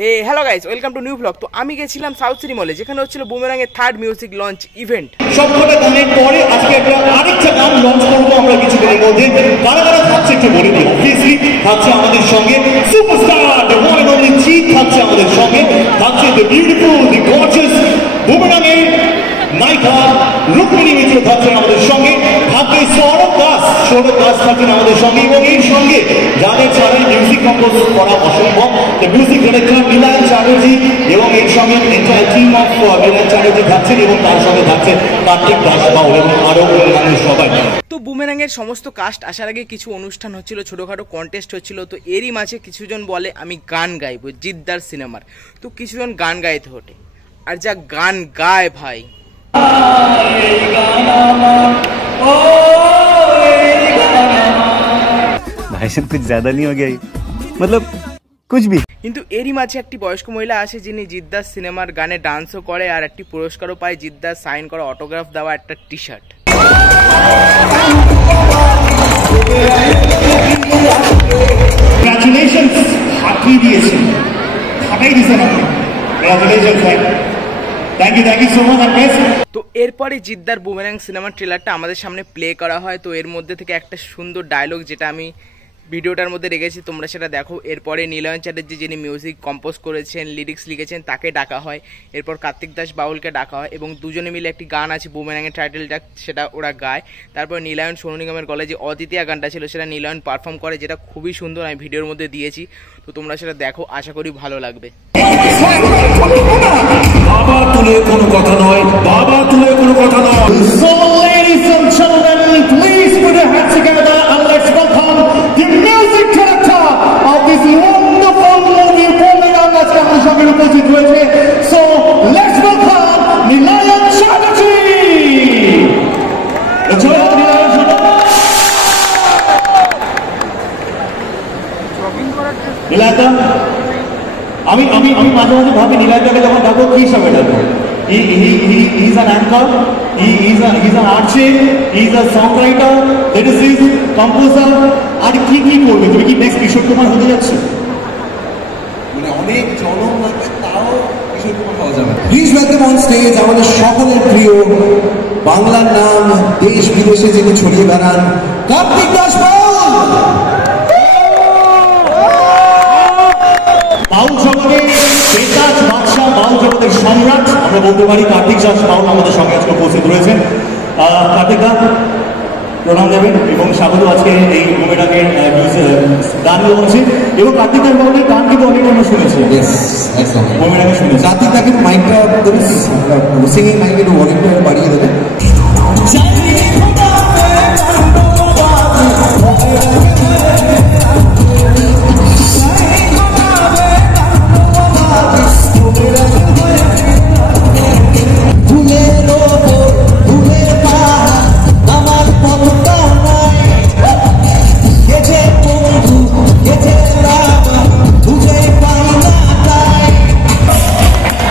Hey hello guys, welcome to new blog. তো আমি গেছিলাম সাউথ সিটি মলে, যেখানে হচ্ছিল বুমেরাং এর থার্ড মিউজিক লঞ্চ ইভেন্ট। সবকটা গানের পরে আজকে একটা আরেকটা গান লঞ্চ করবো আমরা কিছুদিনের মধ্যে। কারা কারা থাকছে একটু বলে দিই। অবভিয়াসলি থাকছে আমাদের সঙ্গে superstar the one and only Jeet, থাকছে আমাদের সঙ্গে, থাকছে the beautiful the gorgeous Boomerang এর নায়িকা রুক্মিণী মিত্র থাকছেন আমাদের সঙ্গে, থাকবে সৌরভ দাস থাকছেন আমাদের সঙ্গে, এবং এর সঙ্গে যাদের ছাড়াই মিউজিক কম্পোজ করা অসম্ভব, the music director Nilayan Chatterjee, এবং এর সঙ্গে entire team of Nilayan Chatterjee থাকছেন, এবং তার সঙ্গে থাকছে কার্তিক দাস বাউল এবং আরো অন্যান্য সবাই। তো বুমেরাং এর সমস্ত কাস্ট আসার আগে কিছু অনুষ্ঠান হচ্ছিল, ছোটখাটো কন্টেস্ট হচ্ছিল। তো এরই মাঝে কিছুজন বলে আমি গান গাইবো জিদ্দার সিনেমার। তো কিছুজন গান গাইতে ওঠে, আর যা গান গায় ভাই, भाई साहब कुछ ज्यादा नहीं हो गया मतलब कुछ भी। কিন্তু এরই মাঝে একটি বয়স্ক মহিলা আসে, যিনি জিদ্দার সিনেমার গানে ডান্সও করে আর একটি পুরস্কারও পায়, জিদ্দার সাইন করা অটোগ্রাফ দেওয়া একটা টি শার্ট। কংগ্রাচুলেশনস, হাতি দিয়েছেন, হাতাই দিয়েছেন আপনি। কংগ্রাচুলেশনস ভাই, থ্যাংক ইউ সো মাচ। তো এরপরে জিদ্দার বুমেরাং সিনেমার ট্রেলারটা আমাদের সামনে প্লে করা হয়। তো এর মধ্যে থেকে একটা সুন্দর ডায়লগ, যেটা আমি ভিডিওটার মধ্যে রেখেছি, তোমরা সেটা দেখো। এরপরে নীলায়ন চ্যাটার্জি, যিনি মিউজিক কম্পোজ করেছেন, লিরিক্স লিখেছেন, তাকে ডাকা হয়। এরপর কার্তিক দাস বাউলকে ডাকা হয়, এবং দুজনে মিলে একটি গান আছে বুমেরাংয়ের টাইটেলটা, সেটা ওরা গায়। তারপর নীলায়ন সোনু নিগমের গলায় যে অদ্বিতীয়া গানটা ছিল, সেটা নীলায়ন পারফর্ম করে, যেটা খুবই সুন্দর, আমি ভিডিওর মধ্যে দিয়েছি। তো তোমরা সেটা দেখো, আশা করি ভালো লাগবে। বাবা তুলে কোনো কথা নয়, বাবা তুলে কোনো কথা নয়। So ladies and gentlemen, please put your hands together and let's welcome the music director of this wonderful movie Bumerang আজকে আমাদের সঙ্গে উপস্থিত হয়েছে। So let's welcome Nilayan Chatterjee. Nilayan, আমি মাঝে মাঝে ভাবি নীলায়নকে যখন ডাকবো কি হিসাবে ডাকবো। He is an anchor, he is an artist, he is a songwriter, lyricist, composer, আর কি করবে? তুমি কি নেক্সট কিশোর কুমার হতে যাচ্ছ? মানে অনেক জনম লাগবে, তাও কিশোর কুমার হওয়া যাবে। প্লিজ ওয়েলকাম অন স্টেজ আমাদের সকলের প্রিয়, বাংলার নাম দেশ বিদেশে যিনি ছড়িয়ে বেড়ান, কার্তিক দাস বাউল। বাউল জগতের বেতাজ বাদশাহ, বাউল জগতের সম্রাট আমরা বলতে পারি, কার্তিক দাস বাউল আমাদের সঙ্গে আজকে উপস্থিত রয়েছেন। কার্তিক দা প্রণাম দেবেন এবং স্বাগত আজকে এই বুমেরাংয়ের গান হচ্ছে। এবং কার্তিক দাস বাউলের গান কিন্তু অনেক আমরা শুনেছি, বুমেরাংয়ে শুনেছি। কার্তিক দা কিন্তু মাইকটা সিঙ্গিং মাইকে একটু ভলিউমটা বাড়িয়ে দেবে।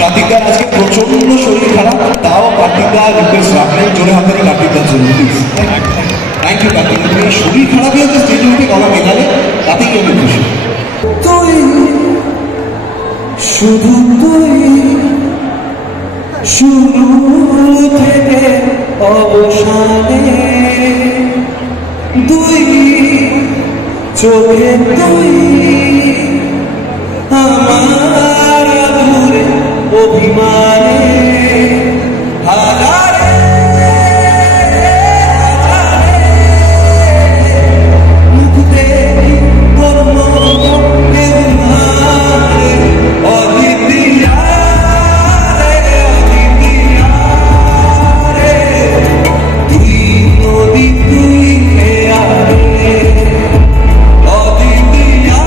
কার্তিকদার আজকে প্রচন্ড শরীর খারাপ, তাও কার্তিকদা রিকোয়েস্ট রাখলেন জোরে হাতারি কার্তিকদার জন্য, প্লিজ। থ্যাংক ইউ কার্তিক, তুমি শরীর খারাপ হয়ে স্টেজে উঠে গলা মেঘালে, তাতেই আমি খুশি। তুই শুধু তুই শুরু থেকে অবসানে, দুই চোখে তুই আমার আদুরে অভিমানে হারারে মুখতে কর্ম নির্মাণে অদিতিয়া তুই নদী তুই খেয়ারে অদিতিয়া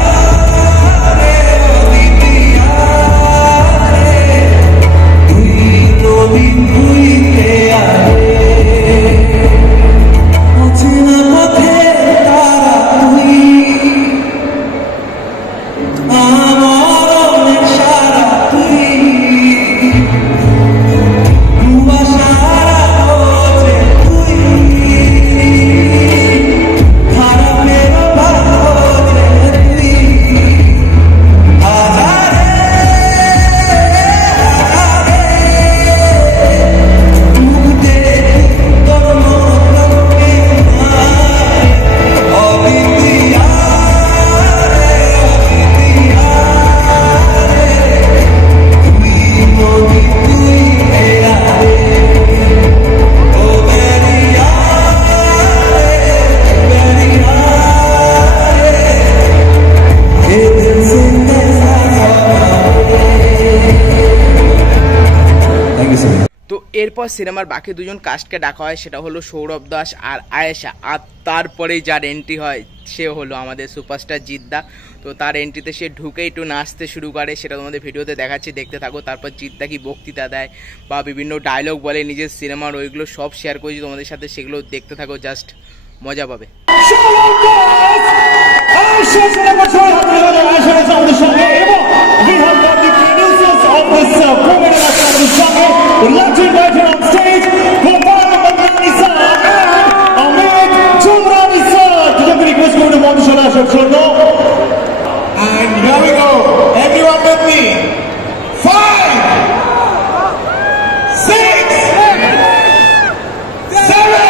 এরপর সিনেমার বাকি দুজন কাস্টকে ডাকা হয়, সেটা হলো সৌরভ দাস আর আয়েশা। আর তারপরেই যার এন্ট্রি হয় সে হলো আমাদের সুপারস্টার জিদ্দা। তো তার এন্ট্রিতে সে ঢুকেই একটু নাচতে শুরু করে, সেটা তোমাদের ভিডিওতে দেখাচ্ছি, দেখতে থাকো। তারপর জিদ্দা কি বক্তৃতা দেয় বা বিভিন্ন ডায়লগ বলে নিজের সিনেমার, ওইগুলো সব শেয়ার করেছি তোমাদের সাথে, সেগুলো দেখতে থাকো, জাস্ট মজা পাবে। And here we go. Everyone with me. 5, 6, 7,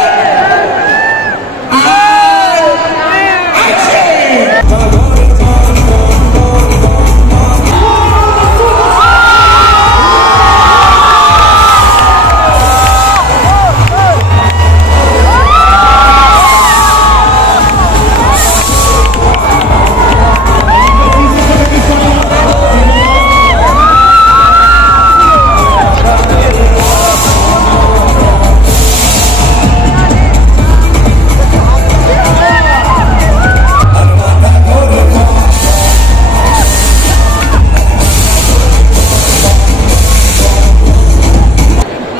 and action!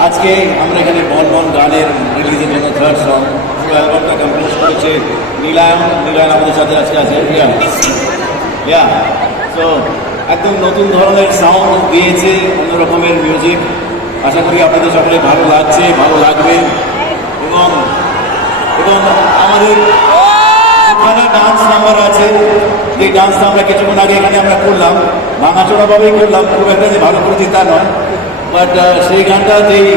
আজকে আমরা এখানে বন বন গানের রিলিজের জন্য থার্ড সং, পুরো অ্যালবামটা কম্পোজ করেছে নীলায়ন। নীলায়ন আমাদের সাথে আজকে আছে। তো একদম নতুন ধরনের সাউন্ড দিয়েছে, অন্য রকমের মিউজিক। আশা করি আপনাদের সকলে ভালো লাগছে, ভালো লাগবে। এবং এবং আমাদের এখানে ডান্স নাম্বার আছে, যে ডান্সটা আমরা কিছুক্ষণ আগে এখানে আমরা করলাম, ভাঙাচোড়াভাবেই করলাম, খুব একটা যে ভালো করেছি তা নয়। বাট সেই গানটা যেই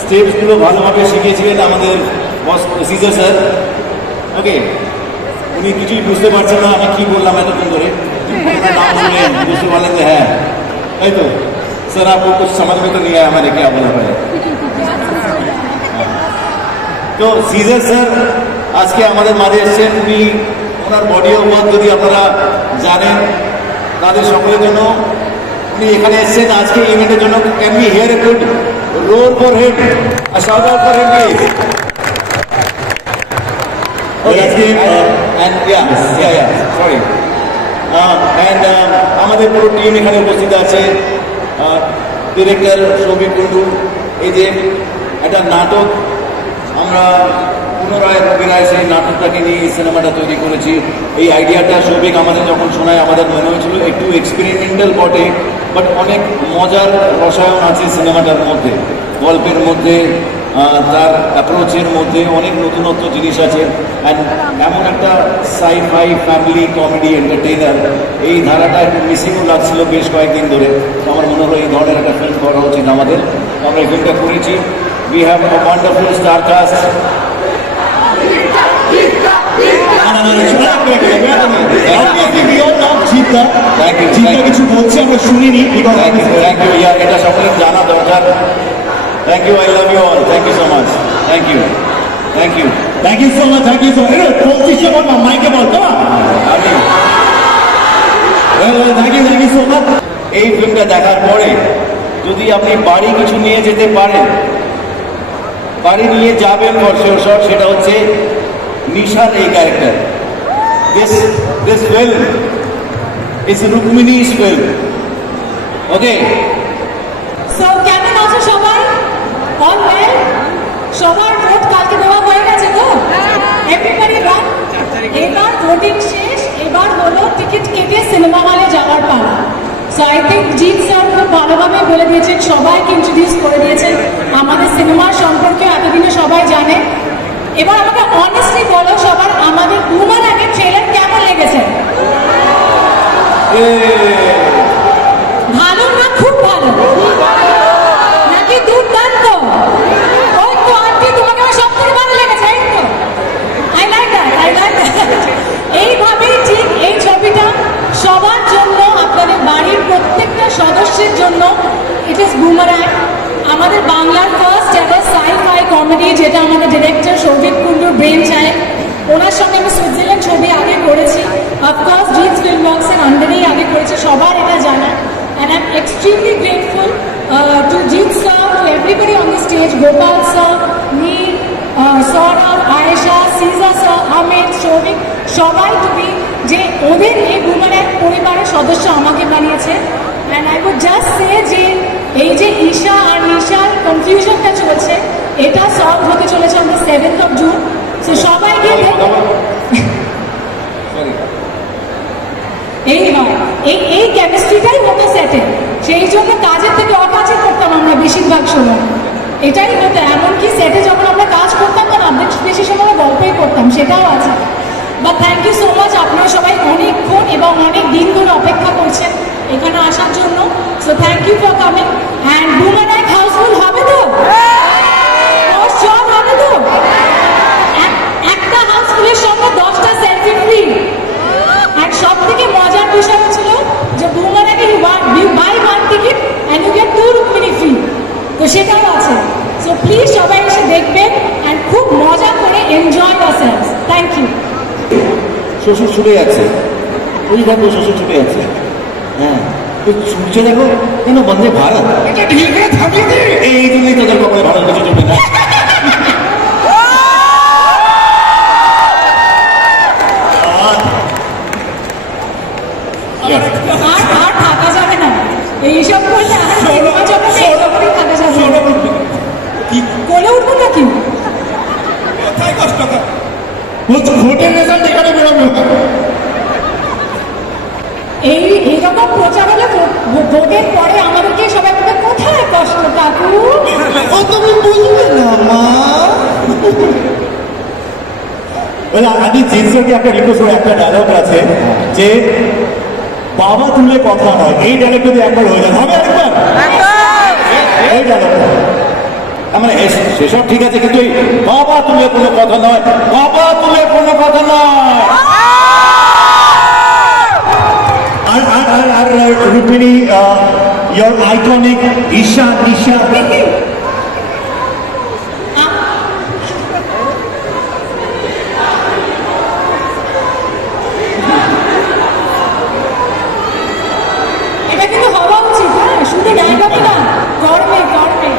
স্টেপসগুলো ভালোভাবে শিখিয়েছিলেন আমাদের বস সিজার স্যার। ওকে, উনি কিছুই বুঝতে পারছেন না আমি কি বললাম এতক্ষণ ধরে, নাম শুনে বুঝতে পারলেন যে হ্যাঁ তাই তো স্যার আপনি কুछ समझ में तो नहीं आया हमारे क्या बोला है। তো সিজার স্যার আজকে আমাদের মাঝে এসেছেন। উনি ওনার বডি অফ ওয়ার্ক যদি আপনারা জানেন, তাদের সকলের জন্য উনি এখানে এসেছেন আজকে ইভেন্টের জন্য। Can be here a good roll for him, a shout out for him please. Sorry. আমাদের পুরো টিম এখানে উপস্থিত আছে। ডিরেক্টর সৌভিক কুন্ডু। এই যে একটা নাটক আমরা পুনরায় রবিরায় সেই নাটকটাকে নিয়ে এই সিনেমাটা তৈরি করেছি। এই আইডিয়াটা সৌভিক আমাদের যখন শোনায় আমাদের মনে হয়েছিল একটু এক্সপেরিমেন্টাল বটে, বাট অনেক মজার রসায়ন আছে সিনেমাটার মধ্যে, গল্পের মধ্যে, তার অ্যাপ্রোচের মধ্যে অনেক নতুনত্ব জিনিস আছে। অ্যান্ড এমন একটা সাই-ফাই ফ্যামিলি কমেডি এন্টারটেইনার, এই ধারাটা একটু মিসিংও লাগছিল বেশ কয়েকদিন ধরে। তো আমার মনে হলো এই ধরনের একটা ফিল্ম করা উচিত আমাদের। আমরা এই ফিল্মটা করেছি। We have a wonderful star cast. কিছু বলছে আমরা শুনিনি, এটা সকলের জানা দরকার। Thank you, I love you all, thank you so much, thank you, thank you, thank you so much, thank you so much. বলছিস বল না, মাইকে বল তো। Thank you so much. এই ফিল্মটা দেখার পরে যদি আপনি বাড়ি কিছু নিয়ে যেতে পারেন, বাড়ি নিয়ে যাবেন ফর শিওর, সেটা হচ্ছে নিশার এই character. This film is Rukmini's film. Okay, so কেমন আছো সবাই? All well? সবার ভোট কালকে দেওয়া হয়ে গেছে তো? Everybody run. এবার ভোটিং শেষ, এবার হলো টিকিট কেটে সিনেমা হলে যাওয়ার পালা। So I think Jeet sir খুব ভালোভাবে বলে দিয়েছেন, সবাইকে ইন্ট্রোডিউস করে দিয়েছেন আমাদের সিনেমার সম্পর্কে, এতদিনে সবাই জানে। এবার আমাকে অনেস্টলি বলো সবার, আমাদের বুমারাংয়ের ট্রেলার কেমন লেগেছে? ভালো না খুব ভালো নাকি দুর্দান্ত? ওই তো আন্টি, তোমাকে আমার সব থেকে ভালো লেগেছে, এই তো। I like that. এইভাবেই ঠিক এই ছবিটা সবার জন্য, আপনাদের বাড়ির প্রত্যেকটা সদস্যের জন্য ইট ইজ বুমারাং। আমাদের বাংলার ফার্স্ট এভার সাই-ফাই কমেডি, যেটা আমাদের ডিরেক্টর সৌভিক কুন্ডুর ব্রেন চাইল্ড। ওনার সঙ্গে আমি সুইজারল্যান্ড ছবি আগে করেছি, অফকোর্স জিৎস ফিল্ম ওয়ার্কসের আন্ডারেই আগে করেছি, সবার এটা জানা। And I am extremely grateful to Jeet sir, to everybody on the stage, Gopal sir, Neil, Saurabh, Ayesha, Caesar sir, Amit, Shovik, সবাই তুমি যে ওদের এই বুমারাং পরিবারের সদস্য আমাকে বানিয়েছে। অ্যান্ড আই উড জাস্ট সে যে এই যে ঈশা আর নিশার কনফিউশনটা চলছে এটা সলভ হতে চলেছে on the 7th of June। So সবাইকে এই হয় এই কেমিস্ট্রিটাই হতো সেটে, সেই জন্য কাজের থেকে অকাজে করতাম আমরা বেশিরভাগ সময়, এটাই হতো। এমনকি সেটে যখন আমরা কাজ করতাম তখন বেশি সময় গল্পই করতাম, সেটাও আছে। বা থ্যাংক ইউ সো মাচ, আপনারা সবাই অনেকক্ষণ এবং অনেক দিন ধরে অপেক্ষা করছেন এখানে আসার জন্য। So thank you for coming. And Boomerang house full হবে তো? হবে তো? একটা হাউসফুলের সঙ্গে 10টা সেলফি ফ্রি। আর সব থেকে মজার বিষয় ছিল যে boomerang you buy 1 ticket and you get 2 রুপিনি ফ্রি, তো সেটাও আছে। সো প্লিজ সবাই এসে দেখবেন অ্যান্ড খুব মজা করে এনজয় yourselves। Thank you. শ্বশুর ছুটে যাচ্ছে, ওই দেখো শ্বশুর ছুটে যাচ্ছে। হ্যাঁ, সূর্য দেখো কেন বন্ধে ভারত, এটা ঢিল করে থামিয়ে দে। এই জন্যই তোদের কখনো ভারত কিছু চলবে না। আর থাকা যাবে না এইসব করলে, আর সিনেমা জগতে এইসবই থাকা যাবে না। কি বলে উঠবো নাকি? কোথায় কষ্ট কর বলছো, ভোটের রেজাল্ট এখানে বেরোবে। এইরকম প্রচার হলে ভোটের পরে আমাদেরকে সবাই বলবে কোথায় কষ্ট কাকু, তুমি বুঝবে না মা। আমি জিন্সকে একটা রিকোয়েস্ট করে, একটা ডায়লগ আছে যে বাবা তুলে কথা নয়, এই ডায়লগ যদি একবার হয়ে যায় হবে আরেকবার এই ডায়লগটা। মানে সেসব ঠিক আছে, কিন্তু এই বাবা তুলে কোনো কথা নয়, বাবা তুলে কোনো কথা নয়। আর Rukmini, your iconic Isha, Nisha. এটা কিন্তু হওয়া উচিত। হ্যাঁ, শুধু ডায়লগই না, গর্বে গর্বে।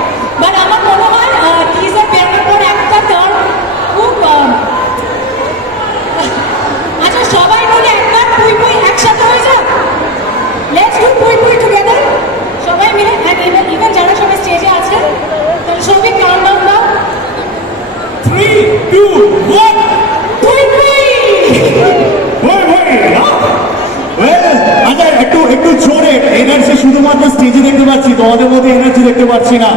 বাট আমার মনে হয় টিজার বেরোনোর পর একটা গান খুব আচ্ছা সবাই মিলে একবার পুই পুই একসাথে হয়ে যাক। লেটস ডু পুই পুই টুগেদার সবাই মিলে। অ্যান্ড ইভেন যারা সবাই স্টেজে আছেন তাহলে সবাই কাউন্টডাউন দাও। 3, 2, 1 পুই পুই। আচ্ছা একটু জোরে এনার্জি শুধুমাত্র স্টেজে দেখতে পাচ্ছি, তোমাদের মধ্যে এনার্জি দেখতে পাচ্ছি না।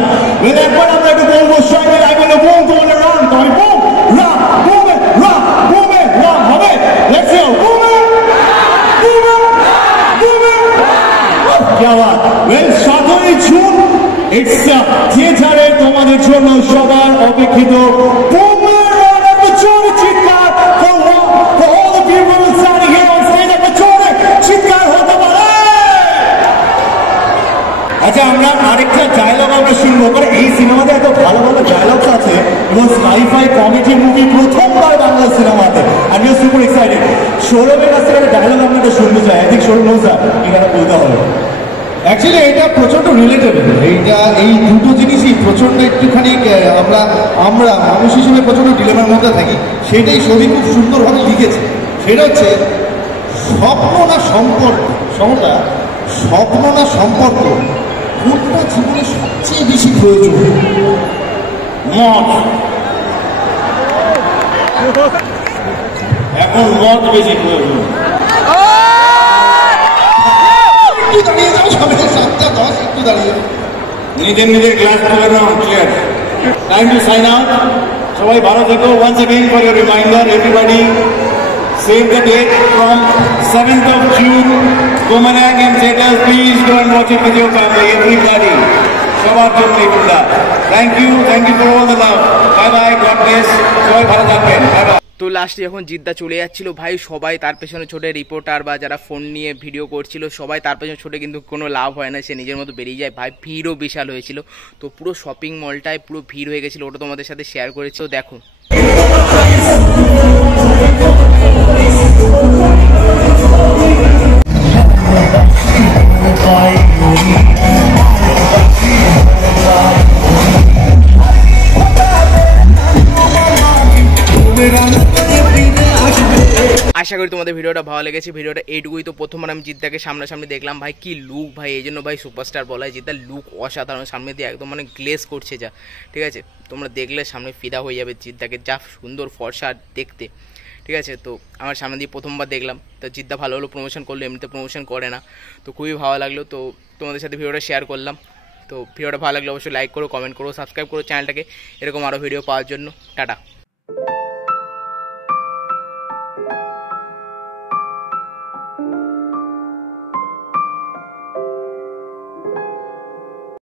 একবার আমরা একটু বলবো সবাই আই বলে বুম, তোমাদের রান, তোমার boom run, boom run, boom run হবে। Let's go boom boom boom. क्या बात। ওয়েল 17 জুন ইটস থিয়েটারে তোমাদের জন্য সবার অপেক্ষিত বুম রান। একটা জোরে চিৎকার for all the people standing here on stage, একটা জোরে চিৎকার হতে পারে। আচ্ছা আমরা আরেকটা ডায়লগ আমরা শুনবো, কারণ এই সিনেমাতে এত ভালো ভালো ডায়লগস আছে এবং সাইফাই কমেডি মুভি প্রথমবার বাংলা সিনেমাতে। আমি সুপার এক্সাইটেড। সৌরভের কাছ থেকে একটা ডায়লগ আমরা শুনতে চাই। আই থিঙ্ক সৌরভ নোজ এখানে বলতে হবে। অ্যাকচুয়ালি এটা প্রচন্ড রিলেটেবল। এই দুটো জিনিসই প্রচন্ড একটুখানি আমরা মানুষ হিসেবে প্রচন্ড ডিলেমার মধ্যে থাকি। সেটাই ছবি খুব সুন্দরভাবে লিখেছে। সেটা হচ্ছে স্বপ্ন না সম্পর্ক। স্বপ্ন না সম্পর্ক, কোনটা জীবনে সবচেয়ে বেশি প্রয়োজন? মদ, এখন মদ বেশি প্রয়োজন। একটু দাঁড়িয়ে যাও সবাই, 7:10 একটু দাঁড়িয়ে। নিজের ক্লাস তুলে নাও। Clear, time to sign out. সবাই ভালো থেকো। Once again for your reminder everybody, save the date from 7th of June, Boomerang in theaters. Please go and watch it with your family, everybody. সবার জন্য এগুলা। Thank you for all the love. Bye bye, God bless. সবাই ভালো থাকবেন, bye bye. তো লাস্টে যখন জিদ্দা চলে যাচ্ছিল ভাই, সবাই তার পেছনে ছোটে, রিপোর্টার বা যারা ফোন নিয়ে ভিডিও করছিল সবাই তার পেছনে ছোটে, কিন্তু কোনো লাভ হয় না, সে নিজের মতো বেরিয়ে যায়। ভাই ভিড়ও বিশাল হয়েছিল, তো পুরো শপিং মলটায় পুরো ভিড় হয়ে গেছিলো, ওটা তোমাদের সাথে শেয়ার করেছি। তো দেখো Bye. করি তোমাদের ভিডিওটা ভালো লেগেছে। ভিডিওটা এইটুকুই। তো প্রথমবার আমি জিদ্দাকে সামনাসামনি দেখলাম, ভাই কি লুক ভাই, এই জন্য ভাই সুপারস্টার বলা হয়। জিদ্দার লুক অসাধারণ, সামনে দিয়ে একদম মানে গ্লেজ করছে যা, ঠিক আছে। তোমরা দেখলে সামনে ফিদা হয়ে যাবে জিদ্দাকে, যা সুন্দর ফর্সা দেখতে, ঠিক আছে। তো আমার সামনে দিয়ে প্রথমবার দেখলাম, তো জিদ্দা ভালো ভালো প্রমোশন করলো, এমনিতে প্রমোশন করে না, তো খুবই ভালো লাগলো। তো তোমাদের সাথে ভিডিওটা শেয়ার করলাম। তো ভিডিওটা ভালো লাগলে অবশ্যই লাইক করো, কমেন্ট করো, সাবস্ক্রাইব করো চ্যানেলটাকে এরকম আরও ভিডিও পাওয়ার জন্য। টাটা।